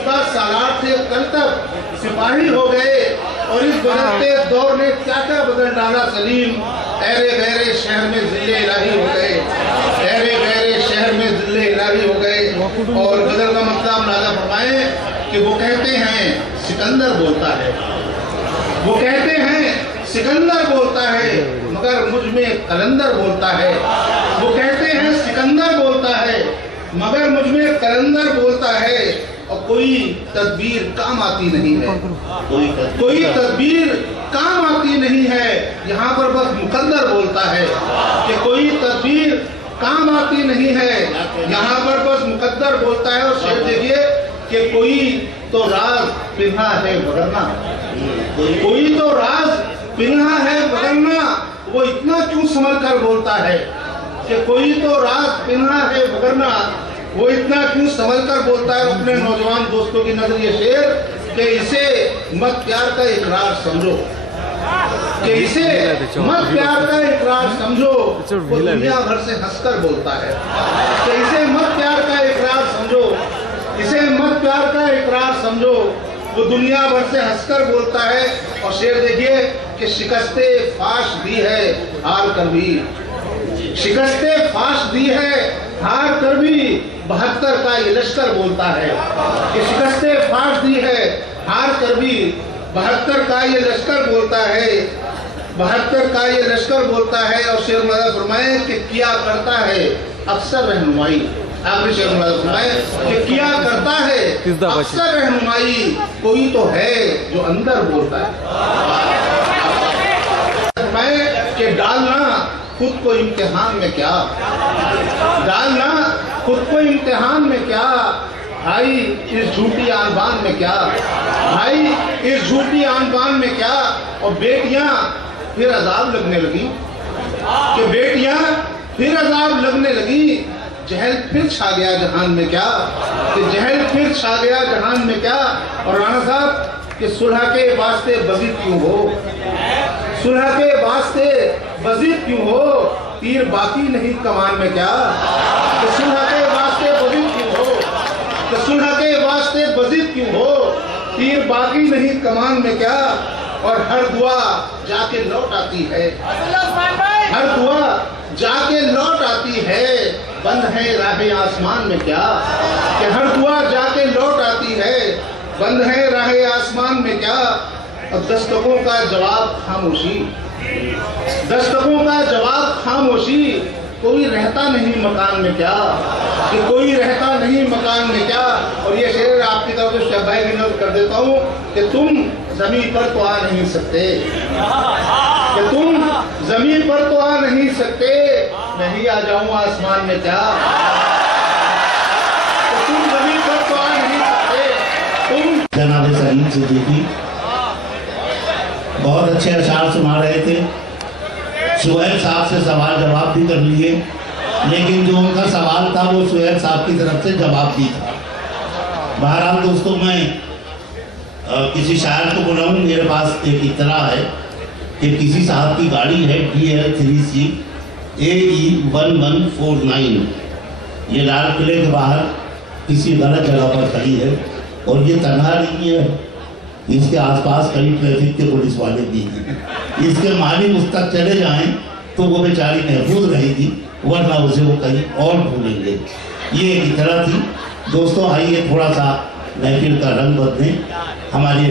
सुबह सालार से कल तक सिपाही हो गए और इस बदलते दौर ने क्या क्या बदल डाला सलीम। ऐरे गहरे शहर में जिले इलाही हो गए, ऐरे गहरे शहर में जिले इलाही हो गए। और बदल का मतलब नाजा फरमाए कि वो कहते हैं सिकंदर बोलता है, वो कहते हैं सिकंदर बोलता है मगर मुझ में कलंदर बोलता है। वो कहते हैं सिकंदर बोलता है मगर मुझ में कलंदर बोलता है। और कोई तदबीर काम आती नहीं है, कोई तदबीर काम आती नहीं है। यहाँ पर बस मुकद्दर बोलता है कि कोई तदबीर काम आती नहीं है, यहाँ पर बस मुकद्दर बोलता है। और शेर देखिए कि कोई तो राज पिन्हा है वगरना, कोई तो राज पिन्हा है वगरना। वो इतना क्यों संभल कर बोलता है कि कोई तो राज पिन्हा है वगरना, वो इतना क्यों संभल कर बोलता है अपने नौजवान दोस्तों की नजर ये शेर कि इसे मत प्यार का इकरार समझो, कि इसे मत प्यार का इकरार समझो। वो दुनिया भर से हंसकर बोलता है कि इसे मत प्यार का इकरार समझो, इसे मत प्यार का इकरार समझो। वो दुनिया भर से हंसकर बोलता है। और शेर देखिए कि शिकस्ते फाश दी है हार कर भी, शिकस्ते फाश दी है हार कर भी 72 का ये लश्कर बोलता है कि शिकस्ते फाश दी है हार कर भी 72 का ये लश्कर बोलता है, 72 का ये लश्कर बोलता है। और शेर मदद फरमाए कि किया करता है अक्सर रहनुमाई, आखिरी शेर मदद फरमाए कि किया करता है अक्सर रहनुमाई, कोई तो है जो अंदर बोलता है। कि डालना खुद को इम्तिहान में क्या, डालना खुद को इम्तिहान में क्या, भाई इस झूठी आन-बान में क्या, भाई इस झूठी आन-बान में क्या। और बेटियां फिर अजाब लगने लगी, कि बेटियां फिर अजाब लगने लगी। जहल फिर छा गया जहान में क्या, कि जहल फिर छा गया जहान में क्या। और राणा साहब कि सुलह के वास्ते बजीद क्यों हो, सुलह के वास्ते बजीद क्यों हो, तीर बाकी नहीं कमान में क्या। कि सुलह के वास्ते बजीद क्यों हो, कि सुलह के वास्ते बजीद क्यों हो, तीर बाकी नहीं कमान में क्या। और हर दुआ जाके लौट आती है, हर दुआ जाके लौट आती है, बंद है राहें आसमान में क्या। कि हर दुआ जाके लौट आती है, बंद है राहें आसमान में क्या। और दस्तकों का जवाब खामोशी, दस्तकों का जवाब खामोशी, कोई रहता नहीं मकान में क्या, कि कोई रहता नहीं मकान में क्या। और ये शेर आपकी तरफ से शहबाई की नोट कर देता हूँ कि तुम जमीन पर तो आ नहीं सकते, कि तुम जमीन पर तो आ नहीं सकते, मैं ही आ जाऊं आसमान में क्या। कि तुम जमीन पर तो आ नहीं सकते, तुम। जनाब सलीम सिद्दीकी बहुत अच्छे अशार सुना रहे थे। सुहैल साहब से सवाल जवाब भी कर लिए, लेकिन जो उनका सवाल था वो सुहैल साहब की तरफ से जवाब भी था। बहरहाल दोस्तों, मैं किसी शायर को बुलाऊं, मेरे पास एक इतला है कि किसी साहब की गाड़ी है DL3C AE 1149, ये लाल किले के बाहर किसी गलत जगह पर खड़ी है। और ये तनहा नहीं है, इसके आसपास कई ट्रैफिक के पुलिस वाले भी हैं। इसके मालिक उस तक चले जाएं तो वो बेचारी महफूज रहेगी, वरना उसे वो कहीं और भूलेंगे। ये एक तरह थी। दोस्तों आइए थोड़ा सा महफिल का रंग बदलें। हमारे